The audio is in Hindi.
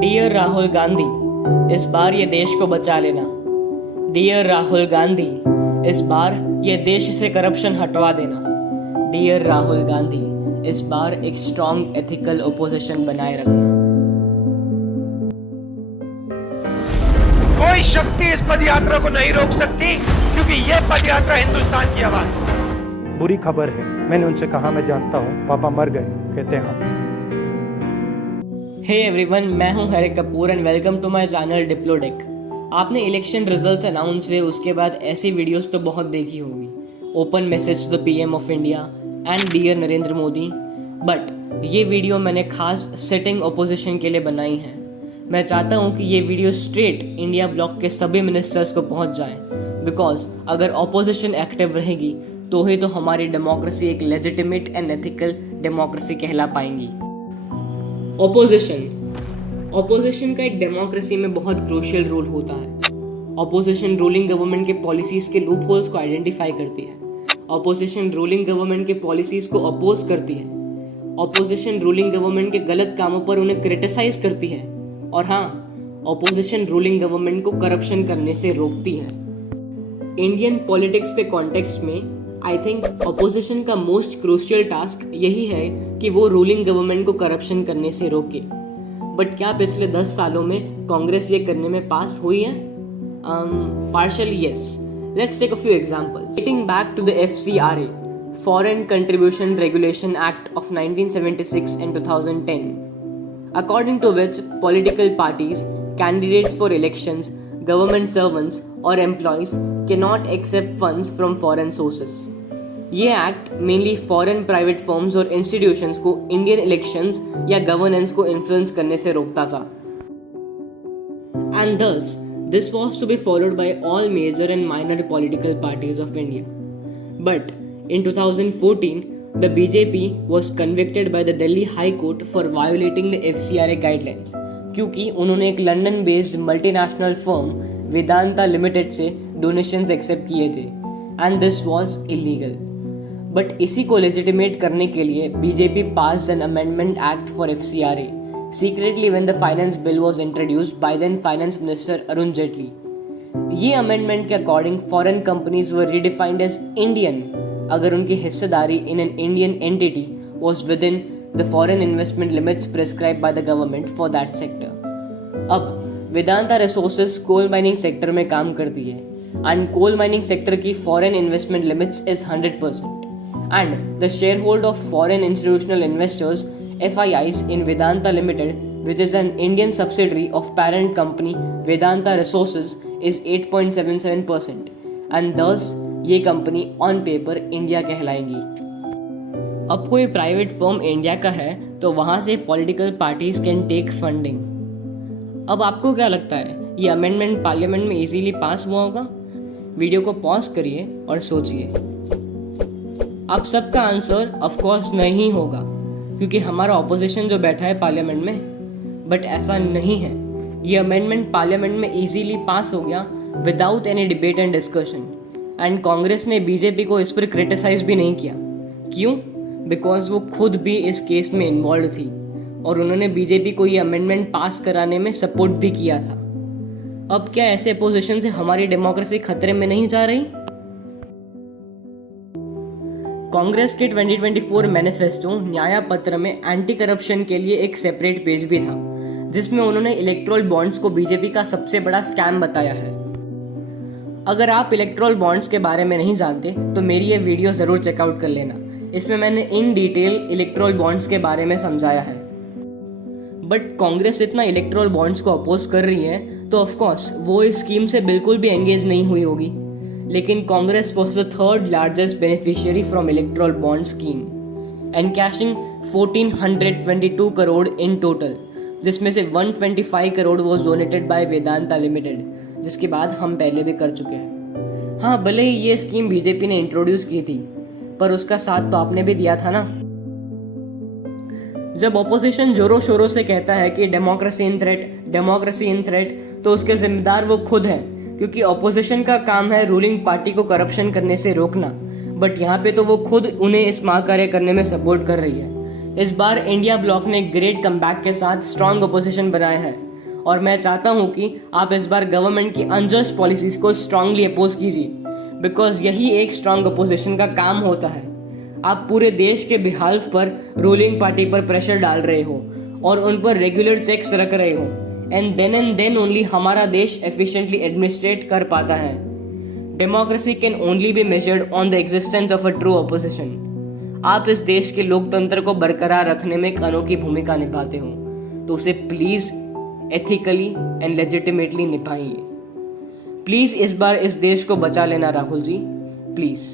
डियर राहुल गांधी, इस बार ये देश को बचा लेना। डियर राहुल गांधी, इस बार ये देश से करप्शन हटवा देना। डियर राहुल गांधी, इस बार एक स्ट्रॉन्ग एथिकल ओपोजिशन बनाए रखना। कोई शक्ति इस पदयात्रा को नहीं रोक सकती, क्योंकि ये पदयात्रा हिंदुस्तान की आवाज है। बुरी खबर है, मैंने उनसे कहा मैं जानता हूँ पापा मर गए, कहते हैं हे एवरीवन, मैं हूं Hare Kapoor and welcome to my channel डिप्लोडेक। आपने इलेक्शन रिजल्ट्स अनाउंस हुए उसके बाद ऐसी वीडियोस तो बहुत देखी होगी, open message to the PM of India and dear Narendra Modi. But ये वीडियो मैंने खास सिटिंग ओपोजिशन के लिए बनाई है। मैं चाहता हूँ कि ये वीडियो स्ट्रेट इंडिया ब्लॉक के सभी मिनिस्टर्स को पहुँच जाए, बिकॉज अगर ओपोजिशन एक्टिव रहेगी तो ही तो हमारी डेमोक्रेसी एक लेजिटिमेट एंड एथिकल डेमोक्रेसी कहला पाएंगी। ओपोजिशन का एक डेमोक्रेसी में बहुत क्रूशियल रोल होता है। ओपोजिशन रूलिंग गवर्नमेंट के पॉलिसीज के लूप होल्स को आइडेंटिफाई करती है। ओपोजिशन रूलिंग गवर्नमेंट के पॉलिसीज को अपोज करती है। ओपोजिशन रूलिंग गवर्नमेंट के गलत कामों पर उन्हें क्रिटिसाइज करती है। और हाँ, ओपोजिशन रूलिंग गवर्नमेंट को करप्शन करने से रोकती है। इंडियन पॉलिटिक्स के कॉन्टेक्स्ट में आई थिंक ओपोजिशन का मोस्ट क्रूशियल टास्क यही है कि वो रूलिंग गवर्नमेंट को करप्शन करने से रोके। बट क्या पिछले 10 सालों में कांग्रेस ये करने में पास हुई है? Partially yes. Let's take a few examples. Dating back to the FCRA, Foreign Contribution Regulation Act of 1976 and 2010, according to which political parties, candidates for elections, government servants or employees cannot accept funds from foreign sources. ये act mainly foreign private firms और इंस्टीट्यूशंस को इंडियन इलेक्शंस या गवर्नेंस को इन्फ्लुएंस करने से रोकता था। And thus this was to be followed by all major and minor political parties of India. But in 2014, the BJP was convicted by the Delhi High Court for violating the FCRA guidelines, क्योंकि उन्होंने एक London based multinational firm Vedanta limited से डोनेशंस एक्सेप्ट किए थे and this was illegal. But इसी को लेजिटिमेट करने के लिए BJP passed an amendment act for FCRA secretly when the finance bill was introduced by then finance minister Arun Jaitley. ये अमेंडमेंट के according foreign companies were redefined as Indian अगर उनकी हिस्सेदारी in an Indian entity was within the foreign investment limits prescribed by the government for that sector. अब Vedanta resources coal mining sector में काम करती है एंड कोल माइनिंग सेक्टर की foreign investment limits is 100% and the share hold of foreign institutional investors FIIs in Vedanta Limited, which is an Indian subsidiary of parent company Vedanta Resources, is 8.77% and thus ये कंपनी ऑन पेपर इंडिया कहलाएंगी। अब कोई प्राइवेट फर्म इंडिया का है तो वहाँ से political parties can take funding. अब आपको क्या लगता है, ये अमेंडमेंट पार्लियामेंट में इजीली पास हुआ होगा? वीडियो को पॉज करिए और सोचिए। आप सबका आंसर ऑफ कोर्स नहीं होगा, क्योंकि हमारा ऑपोजिशन जो बैठा है पार्लियामेंट में। बट ऐसा नहीं है, ये अमेंडमेंट पार्लियामेंट में इजीली पास हो गया without any debate and discussion. And Congress ने बीजेपी को इस पर क्रिटिसाइज भी नहीं किया। क्यों? बिकॉज वो खुद भी इस केस में इन्वॉल्व थी और उन्होंने बीजेपी को ये अमेंडमेंट पास कराने में सपोर्ट भी किया था। अब क्या ऐसे पोजीशन से हमारी डेमोक्रेसी खतरे में नहीं जा रही? कांग्रेस के 2024 मैनिफेस्टो न्याय पत्र में एंटी करप्शन के लिए एक सेपरेट पेज भी था, जिसमें उन्होंने इलेक्ट्रोल बॉन्ड्स को बीजेपी का सबसे बड़ा स्कैम बताया है। अगर आप इलेक्ट्रोल बॉन्ड्स के बारे में नहीं जानते तो मेरी ये वीडियो जरूर चेकआउट कर लेना। इसमें मैंने इन डिटेल इलेक्ट्रोल बॉन्ड्स के बारे में समझाया है। बट कांग्रेस इतना इलेक्ट्रोल बॉन्ड्स को अपोज कर रही है तो ऑफ कोर्स वो इस स्कीम से बिल्कुल भी एंगेज नहीं हुई होगी। लेकिन Congress was the third largest beneficiary from electoral bond scheme and cashing 1422 crore in total, जिसमें से 125 crore was donated by Vedanta limited, जिसकी बात हम पहले भी कर चुके हैं। हाँ, भले ही ये स्कीम बीजेपी ने इंट्रोड्यूस की थी, पर उसका साथ तो आपने भी दिया था ना। जब ऑपोजिशन जोरों शोरों से कहता है कि डेमोक्रेसी इन थ्रेट, तो उसके जिम्मेदार वो खुद हैं, क्योंकि ऑपोजिशन का काम है रूलिंग पार्टी को करप्शन करने से रोकना। बट यहाँ पे तो वो खुद उन्हें इस महाकार्य करने में सपोर्ट कर रही है। इस बार इंडिया ब्लॉक ने ग्रेट कमबैक के साथ स्ट्रॉन्ग अपोजिशन बनाया है और मैं चाहता हूँ कि आप इस बार गवर्नमेंट की अनजस्ट पॉलिसीज को स्ट्रांगली अपोज कीजिए, बिकॉज यही एक स्ट्रांग अपोजिशन का काम होता है। आप पूरे देश के बिहाल्फ पर रूलिंग पार्टी पर प्रेशर डाल रहे हो और उन पर रेगुलर चेक्स रख रहे हो, एंड देन ओनली हमारा देश एफिशिएंटली एडमिनिस्ट्रेट कर पाता है। Democracy can only be measured on the existence of a true opposition. आप इस देश के लोकतंत्र को बरकरार रखने में एक अनोखी भूमिका निभाते हो, तो उसे प्लीज एथिकली एंड लेजिटिमेटली निभाइए। प्लीज इस बार इस देश को बचा लेना राहुल जी, प्लीज।